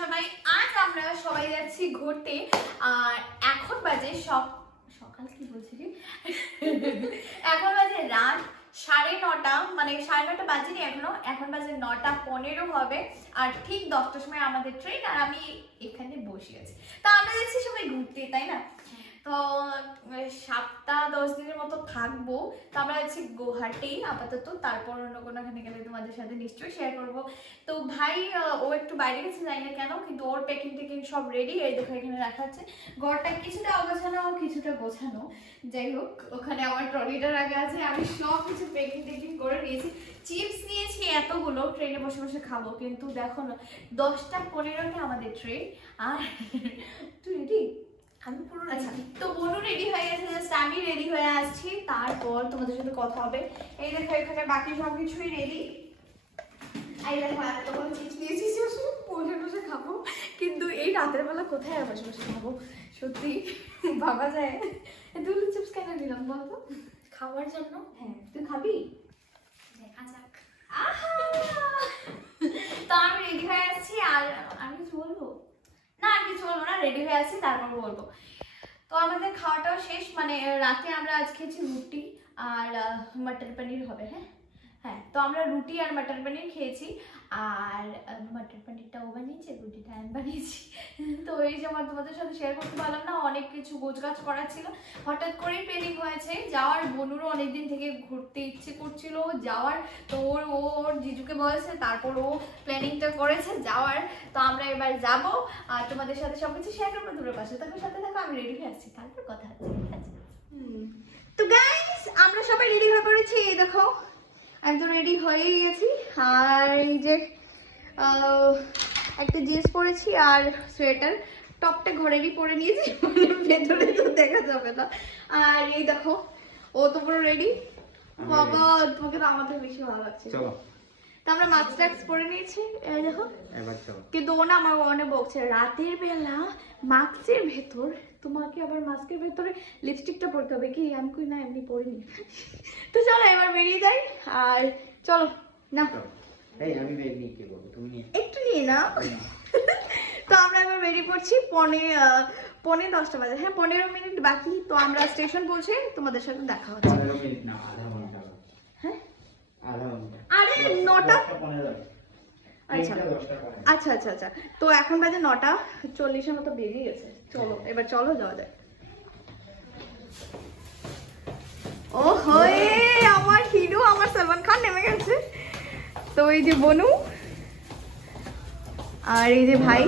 শোনাই। আজ আমরা সবাই যাচ্ছি ঘুরতে। আর এখন বাজে সকাল কি বলছি রে এখন বাজে রাত 9:30, মানে 9:30 বাজেনি এখনো, এখন বাজে 9:15 হবে। আর ঠিক 10টার সময় আমাদের ট্রেন, আর আমি এখানে বসে আছি। তা আমরা যাচ্ছি সবাই ঘুরতে, তাই না? তো 7-10 দিনের মতো থাকবো। তো আমরা যাচ্ছি গুয়াহাটি আপাতত, তারপর অন্য কোনোখানে গেলে তোমাদের সাথে নিশ্চয়ই শেয়ার করবো। তো ভাই ও একটু বাইরে গেছে, জানি না কেন, কিন্তু ওর প্যাকিং টেকিং সব রেডি। এই দেখো এখানে রাখা আছে। ঘরটা কিছুটা অগোছানো কিছুটা গোছানো, যাই হোক। ওখানে আমার ট্রলিটা রাখা আছে, আমি সব কিছু প্যাকিং টেকিং করে নিয়েছি। চিপস নিয়েছি এতগুলো, ট্রেনে বসে বসে খাবো। কিন্তু দেখো না, 10:15 আমাদের ট্রেন। আর তুই রেডি? আমি পুরো আচ্ছা। তো বনু রেডি হয়ে গেছে, জাস্ট আমি রেডি হয়ে আসছি, তারপর তোমাদের সাথে কথা হবে। এই দেখো এখানে বাকি সব কিছুই রেডি। এই দেখো এতগুলো চিপস নিয়েছি, বসে বসে খাবো। কিন্তু এই রাতের বেলা কোথায় আর বসে বসে খাবো, সত্যি ভাবা যায়। এতগুলো চিপস কেন নিলাম বলতো? খাওয়ার জন্য। হ্যাঁ, তুই খাবি? দেখা যাক। তো আমি রেডি হয়ে আসছি। আর আমি কিছু বলবো না, আর কিছু বলবো না, রেডি হয়ে আসছি, তারপর বলবো। তো আমাদের খাওয়াটাও শেষ, মানে রাতে আমরা আজ খেয়েছি রুটি আর মটর পনির হবে। হ্যাঁ হ্যাঁ, তো আমরা রুটি আর মটর পনির খেয়েছি। আর মটর পনিরটাও বানিয়েছে, রুটিটা আমি বানিয়েছি। তো এই যে আমার তোমাদের সাথে শেয়ার করতে পারলাম না, অনেক কিছু গোছগাছ করার ছিল, হঠাৎ করেই প্ল্যানিং হয়েছে যাওয়ার। বনুরও অনেকদিন থেকে ঘুরতে ইচ্ছে করছিল যাওয়ার, তো ওর জিজুকে বলেছে, তারপর ও প্ল্যানিংটা করেছে যাওয়ার। তো আমরা এবার যাব, আর তোমাদের সাথে সবকিছু শেয়ার করবো। দূরের পাশে থাকো, সাথে থাকো, আমি রেডি হয়ে আসছি, তারপর কথা হচ্ছে, ঠিক আছে? তো গাইস, আমরা সবাই রেডি হয়ে পড়েছি। এই দেখো আমি তো রেডি হয়েই গেছি। আর এই যে একটা জিন্স পরেছি আর সোয়েটার, টপটা ঘরেরই পরে নিয়েছি, মানে ভেতরে তো দেখা যাবে না। আর এই দেখো ও তো পুরো রেডি। বাবা, তোমাকে তো আমাদের বেশি ভালো লাগছে। চলো, তো আমরা মাস্ক টাস্ক পরে নিয়েছি, এই দেখো। কিন্তু ও না আমার অনেক বকছে, রাতের বেলা মাস্কের ভেতর তোমাকে আবার মাস্কের ভেতরে লিপস্টিকটা পরতে হবে কি? আমি কই না, এমনি পরিনি। তো চলো এবার বেরিয়ে যাই। আর চলো না, এই আমি বেরিয়ে কি বলবো, তুমি একটু নিয়ে নাও। তো আমরা এবার বেরিয়ে পড়ছি, 10:15 বাজে। হ্যাঁ, 15 মিনিট বাকি। তো আমরা স্টেশন পৌঁছে তোমাদের সাথে দেখা হচ্ছে। 15 মিনিট না, আধা ঘন্টা। হ্যাঁ, আধা ঘন্টা। আরে 9টা। আচ্ছা আচ্ছা আচ্ছা আচ্ছা। তো এখন বাজে 9:40 মতো বেরিয়ে গেছে। চলো এবার চলো যাওয়া যায়। ও হয়ে আমার হিরো, আমার সালমান খান নেমে গেছে। তো এই যে বনু আর এই যে ভাই।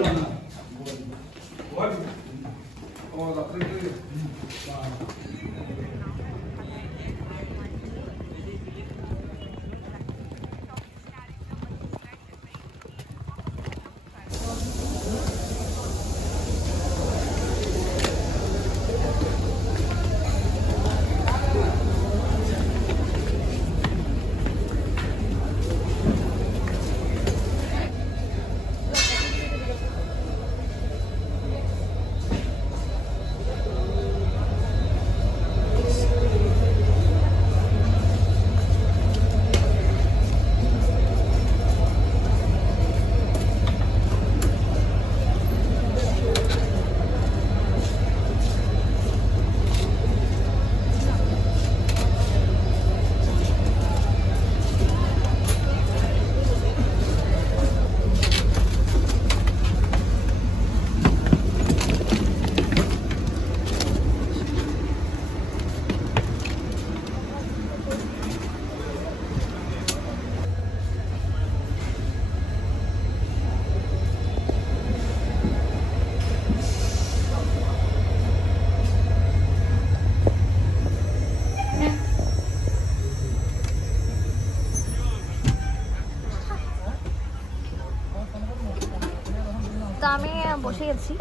তো আমি বসে গেছি,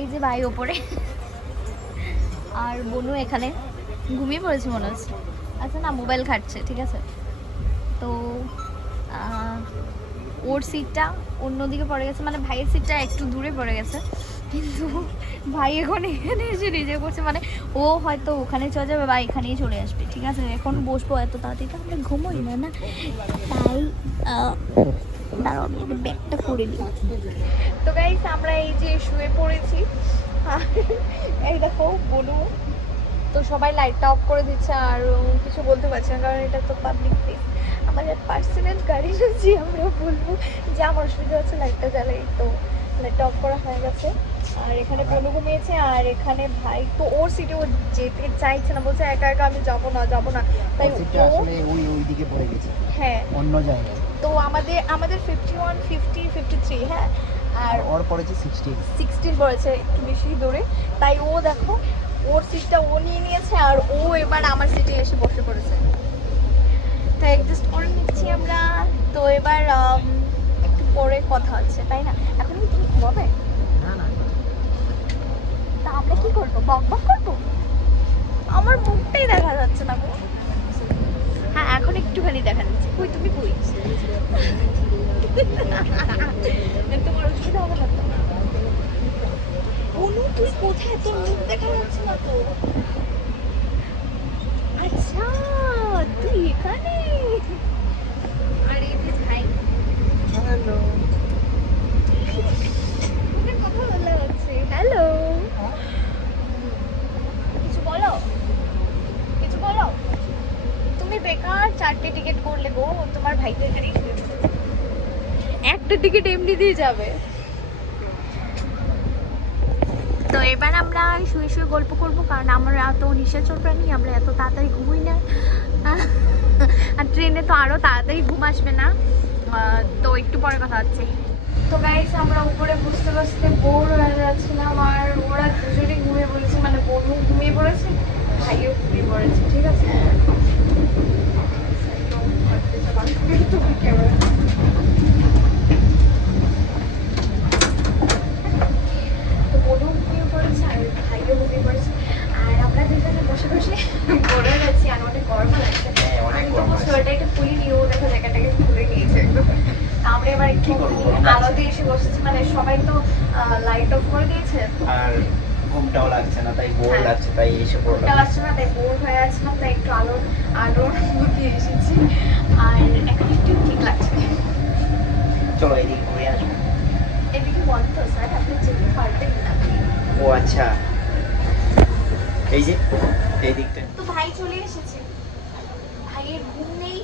এই যে ভাই ওপরে আর বনু এখানে ঘুমিয়ে পড়েছে মনে হচ্ছে। আচ্ছা না, মোবাইল ঘাটছে, ঠিক আছে। তো ওর সিটটা অন্যদিকে পড়ে গেছে, মানে ভাইয়ের সিটটা একটু দূরে পড়ে গেছে। কিন্তু ভাই এখন এখানে এসে নিজে করছে, মানে ও হয়তো ওখানে চলে যাবে বা এখানেই চলে আসবে, ঠিক আছে। এখন বসবো এত তাড়াতাড়ি, তাহলে ঘুমোই না, তাই দাঁড়াও আমি আগে ব্যাগটা করে দিই। তো গাইস আমরা এই যে শুয়ে পড়েছি, এই দেখো বলু। তো সবাই লাইটটা অফ করে দিচ্ছে আর কিছু বলতে পারছে না, কারণ এটা তো পাবলিক প্লেস। আমাদের পার্সোনাল গাড়ি যে আমরা বলবো যে আমার অসুবিধা হচ্ছে লাইটটা জ্বালাই, তো লাইটটা অফ করা হয়ে গেছে। আর এখানে বলু ঘুমিয়েছে, আর এখানে ভাই তো ওর সিটে ও যেতে চাইছে না, বলছে একা একা আমি যাবো না তাই ও আসলে ওই দিকে পড়ে গেছে, হ্যাঁ অন্য জায়গায়। তো আমাদের 51 50 53, হ্যাঁ, আর ওর পড়েছে 16। 16 পড়েছে, একটু বেশি দূরে। তাই ও দেখো ওর সিটটা ও নিয়ে নিয়েছে আর ও এবার আমার সিটে এসে বসে পড়েছে। তাই অ্যাডজাস্ট করে নিচ্ছি আমরা। তো এবার একটু পরে কথা হচ্ছে, তাই না? এখন কি তুমি ঘুমাবে? না না, তা আমরা কি করবো, বক বক করবো? আমার মুখটাই দেখা যাচ্ছে না গো। হ্যাঁ এখন একটুখানি দেখা যাচ্ছে। কই তুমি কই? তোমার অসুবিধা হবে না তো? অনু তুই কোথায়? তোর মুখ দেখা যাচ্ছে না তো। আচ্ছা তুই এখানে। আর এই যে ভাই, হ্যালো। তোকে কথা বলা হচ্ছে। হ্যালো, কিছু বলো, কিছু বলো। তুমি বেকার 4টে টিকিট করলে গো, তোমার ভাই তো এখানে একটা টিকিট এমনি দিয়ে যাবে। তো এবার আমরা শুয়ে শুয়ে গল্প করবো, কারণ আমরা এত নিশাচর প্রাণী, আমরা এত তাড়াতাড়ি ঘুমোই না। আর ট্রেনে তো আরও তাড়াতাড়ি ঘুম আসবে না। তো একটু পরে কথা হচ্ছে। তো গাইস আমরা উপরে বসতে বসতে বোর হয়ে যাচ্ছিলাম, আর ওরা দুজনেই ঘুমিয়ে পড়েছে, মানে বোনও ঘুমিয়ে পড়েছে, ভাইও ঘুমিয়ে পড়েছে, ঠিক আছে। তো বোনও ঘুমিয়ে পড়েছে আর ভাইও ঘুমিয়ে পড়েছে, আর আমরা দুজনে বসে বসে পড়ে যাচ্ছি, আর অনেক গরম লাগছে। অনেক আমি গরম তো লাগছে। সোয়েটারটা খুলে নিয়ে ও দেখো জ্যাকেটটাকে খুলে নিয়েছে একদম। আমরা এবার একটু আলোতে এসে বসেছি, মানে সবাই তো লাইট অফ করে দিয়েছে, আর ঘুমটাও লাগছে না, তাই বোর হ্যাঁ। লাগছে, তাই এসে পড়লাম। ঘুমটা লাগছে না তাই বোর হয়ে আছিলাম, তাই একটু আলোর মধ্যে এসেছি, আর এখন একটু ঠিক লাগছে। চলো এদিকে ঘুরে আসবো। এদিকে বন্ধ স্যার, আপনি যেতে পারবেন না। ও আচ্ছা, এই যে এই দিকটা। তো ভাই চলে এসেছে, ভাইয়ের ঘুম নেই,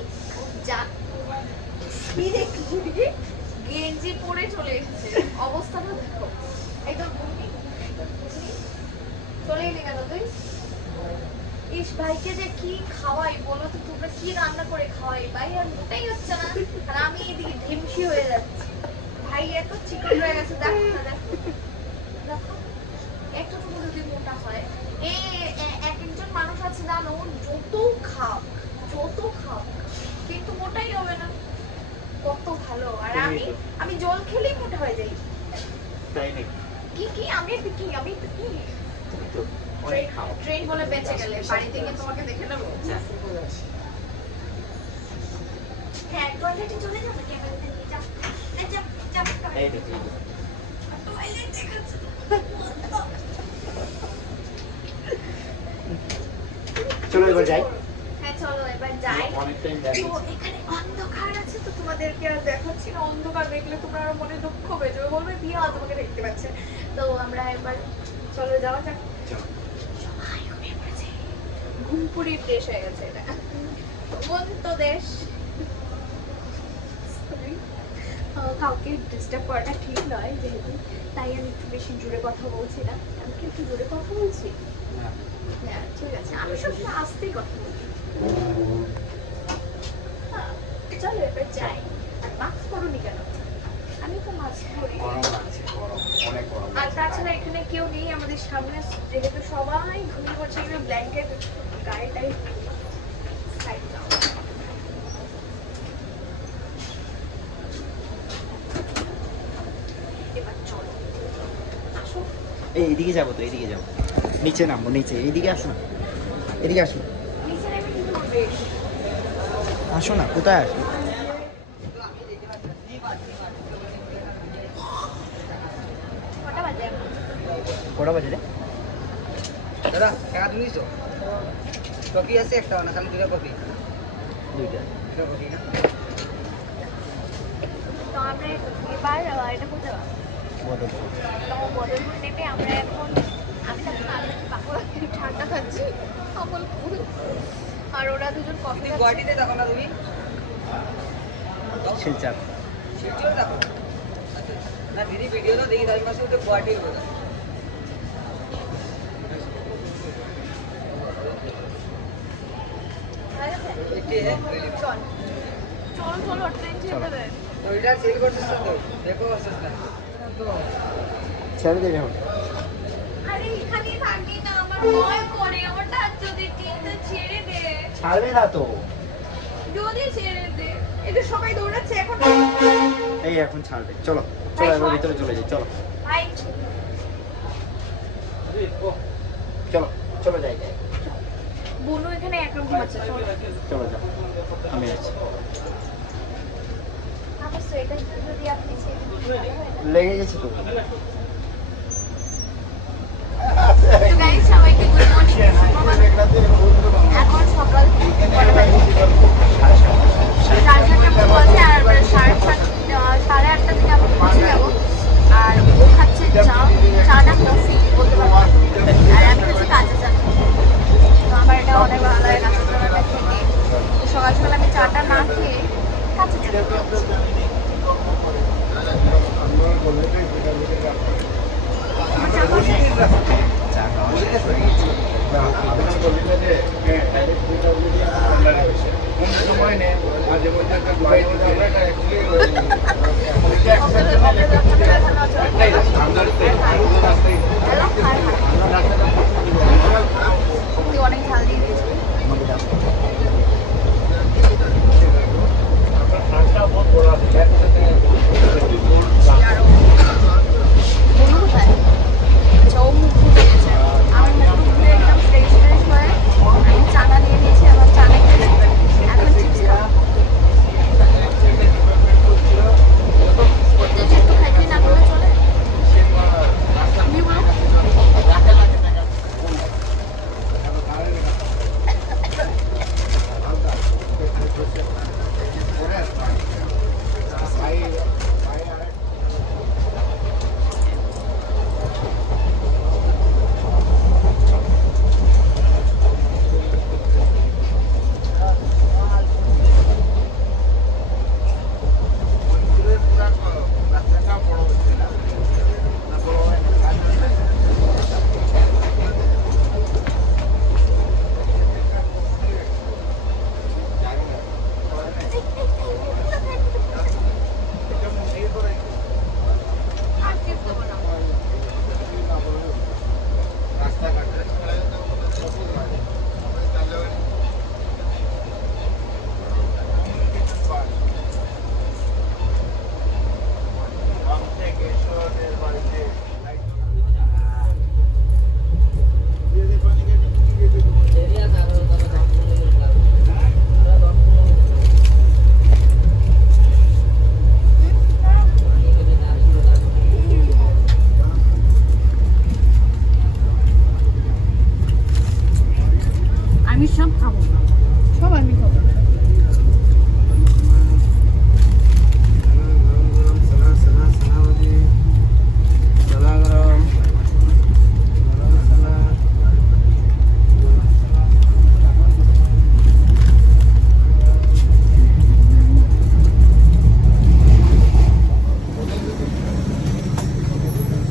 যা কি দেখি গেঞ্জি পরে চলে এসেছে, অবস্থাটা দেখো। এই তোর ঘুম নেই, চলে এলি কেন তুই? ইস ভাইকে যে কি খাওয়াই বলো তো, তোমরা কি রান্না করে খাওয়াই, ভাই আর মোটাই হচ্ছে না, আর আমি এদিকে ঢেমসি হয়ে যাচ্ছি। ভাই এত চিকন হয়ে গেছে, দেখো না, দেখো দেখো, একটু তুমি যদি মোটা হয়। এক একজন মানুষ আছে জানো, যত খাও কিন্তু মোটাই হবে না, কত ভালো। আর আমি জল খেলেই মোটা হয়ে যাই। তাই নাকি? কি আমি একটু কি তুমি তো অনেক খাও। ট্রেন বলে বেঁচে গেলে, বাড়িতে গিয়ে তোমাকে দেখে নেবো। হ্যাঁ টয়লেটে চলে যাবো, ক্যামেরাতে নিয়ে যাও, এই দেখি, টয়লেট দেখাচ্ছে। চলো এবার যাই। হ্যাঁ চলো এবার যাই। অনেক টাইম তো দাঁড়িয়েছি। এখানে অন্ধকার আছে, তো তোমাদেরকে আর দেখাচ্ছি না, অন্ধকার দেখলে তোমরা আর মনে দুঃখ হয়ে যাবে, বলবে দিয়া তোমাকে দেখতে পাচ্ছে। তো আমরা এবার চলো যাওয়া যাক। চলো। সবাই ঘুমিয়ে পড়েছে, ঘুমপুরি দেশ হয়ে গেছে এটা, ঘুমন্ত দেশ। কাউকে ডিস্টার্ব করাটা ঠিক নয় যেহেতু, তাই আমি একটু বেশি জোরে কথা বলছি না। আমি কি একটু জোরে কথা বলছি? না। হ্যাঁ ঠিক আছে, আমি সবসময় আস্তেই কথা বলি। হ্যাঁ, চলো এবার যাই। আর মাস্ক পরোনি কেন? আমি তো মাস্ক পরি। গরম লাগছে, গরম, অনেক গরম আর লাগছে। তাছাড়া এখানে কেউ নেই আমাদের সামনে, যেহেতু সবাই ঘুমিয়ে পড়ছে, এখানে ব্ল্যাঙ্কেট গায়েটাই সাইড দাও। এবার চলো আসো। এইদিকে যাবো তো, এইদিকে যাবো, নিচে নামবো, নিচে এইদিকে আসো না, এদিকে আসো, নিচে নেমে কি করবে? আসো না, কোথায় আসো? কটা বাজে এখন? কটা বাজে রে? দাদা টাকা তুলিস কপি আছে একটা না খালি দুটো কপি দুইটা। দুটো কপি না তো আমরা এবার এটা করতে পারবো বদলপুর নেমে আমরা এখন আমি ঠান্ডা খাচ্ছি আমল ফুল আর ওরা দুজন কফি তুমি গুয়াহাটিতে দেখো না তুমি শিলচর শিলচর দেখো না দিদি ভিডিও তো দেখি তার পাশে তো গুয়াহাটি বলে চল চলো চলো ট্রেন ছেড়ে দেবে তো এটা সেল করছিস তো দেখো আসছিস না ছেড়ে দেবে এখন আরে এখানেই থাকি না আমার ভয় করে হঠাৎ যদি ট্রেনটা ছেড়ে দে ছাড়বে না তো যদি ছেড়ে দে এটা সবাই দৌড়াচ্ছে এখন এই এখন ছাড়বে চলো চলো এবার ভিতরে চলে যাই চলো ভাই চলো চলো যাই বুনু এখানে একরকম আছে চল চলো যাও আমি আছি আমার সোয়েটার যদি আপনি ছেড়ে দিন ভালো হয় না? লেগে গেছে তো তো গাইস সবাইকে গুড মর্নিং এখন সকাল 6:30 বাজে। সাড়ে 7:30 মতো বাজে আর 8:30 থেকে আমি পৌঁছে যাবো আর ও খাচ্ছে চা না কফি বলতে পারবো না। আর আমি হচ্ছে কাঁচা চা খাবো। তো আমার এটা অনেক ভালো লাগে কাঁচা চাটা খেতে তো সকাল সকাল আমি চাটা না খেয়ে কাঁচা চা খাচ্ছি। আমার চা খাওয়া শেষ? চা খাওয়া শেষ হয়ে গেছে তুই অনেক ঝাল দিয়ে দিয়েছিস বলু কোথায় আচ্ছা ও মুখ ধুতে গেছে আমি মুখ ধুতে একদম ফ্রেশ ফ্রেশ হয়ে আমি চানা নিয়ে নিয়েছি আমার চানা খেয়েছি এখন চিপস খাবো তুই একটু খাইতে না করলে চলে তুমি বলো আর চিপস দেবো না আমি সব খাবো সব আমি খাবো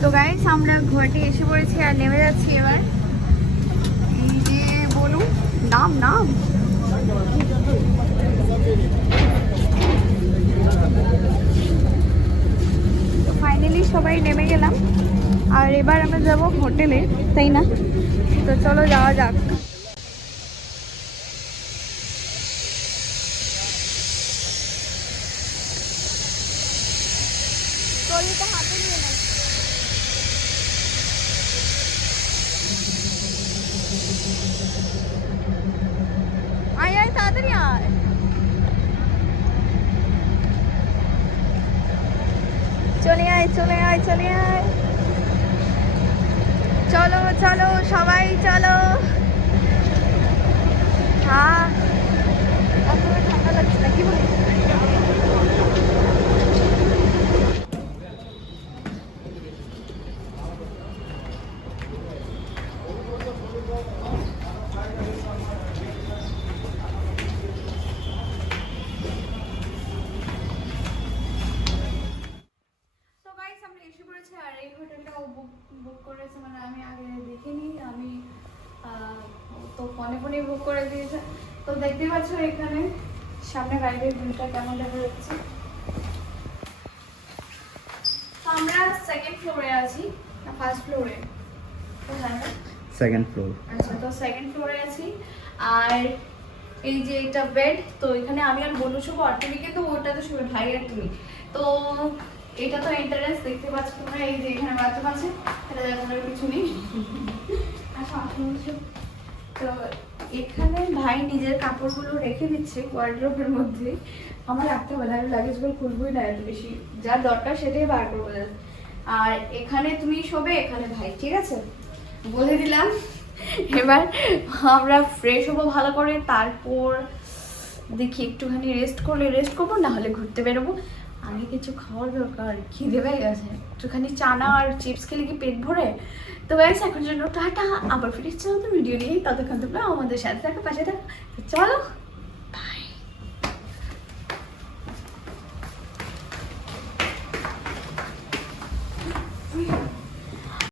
তো গাইস আমরা গুয়াহাটি এসে পড়েছি আর নেমে যাচ্ছি এবার এই যে বলুন নাম নাম তো ফাইনালি সবাই নেমে গেলাম আর এবার আমরা যাব হোটেলে তাই না তো চলো যাওয়া যাক ট্রলিটা হাতে নিয়ে নাও আয় আয় তাড়াতাড়ি আয় চলে আয় চলে আয় চলে আয় চলো চলো সবাই চলো হ্যাঁ এখন ঠান্ডা লাগছে না কি বলিস হোটেলটা ও বুক করেছে, মানে আমি আগে দেখিনি, আমি তো ফোনে ফোনে বুক করে দিয়েছে। তো দেখতে পাচ্ছ এখানে সামনে গাড়ির ভিউটা কেমন দেখা যাচ্ছে। তো আমরা সেকেন্ড ফ্লোরে আছি না ফার্স্ট ফ্লোরে? তো জানি না। Second floor. আচ্ছা, তো সেকেন্ড ফ্লোরে আছি। আর এই যে এটা বেড, তো এখানে আমি আর বনু শুভ, আর তুমি কিন্তু ওটাতে শুবে, ভাই আর তুমি। তো এটা তো এন্ট্রান্স, দেখতে পাচ্ছ তোমরা, এই যে এখানে বাথরুম আছে, এটা দেখানোর কিছু নেই। আচ্ছা, তো এখানে ভাই নিজের কাপড়গুলো রেখে দিচ্ছে ওয়ার্ড্রোবের মধ্যে। আমার রাখতে হবে না, আমি লাগেজগুলো খুলবই না এত বেশি, যা দরকার সেটাই বার করবো। আর এখানে তুমি শোবে, এখানে ভাই, ঠিক আছে বলে দিলাম। এবার আমরা ফ্রেশ হবো ভালো করে, তারপর দেখি একটুখানি রেস্ট করলে রেস্ট করবো, না হলে ঘুরতে বেরোবো। আগে কিছু খাওয়ার দরকার, খিদে পেয়ে গেছে, একটুখানি চানা আর চিপস খেলে কি পেট ভরে। তো গাইস এখন জন্য টাটা, আবার ফিরে চলো তো ভিডিও নিয়ে, ততক্ষণ তোমরা আমাদের সাথে থাকো, পাশে থাকো, চলো।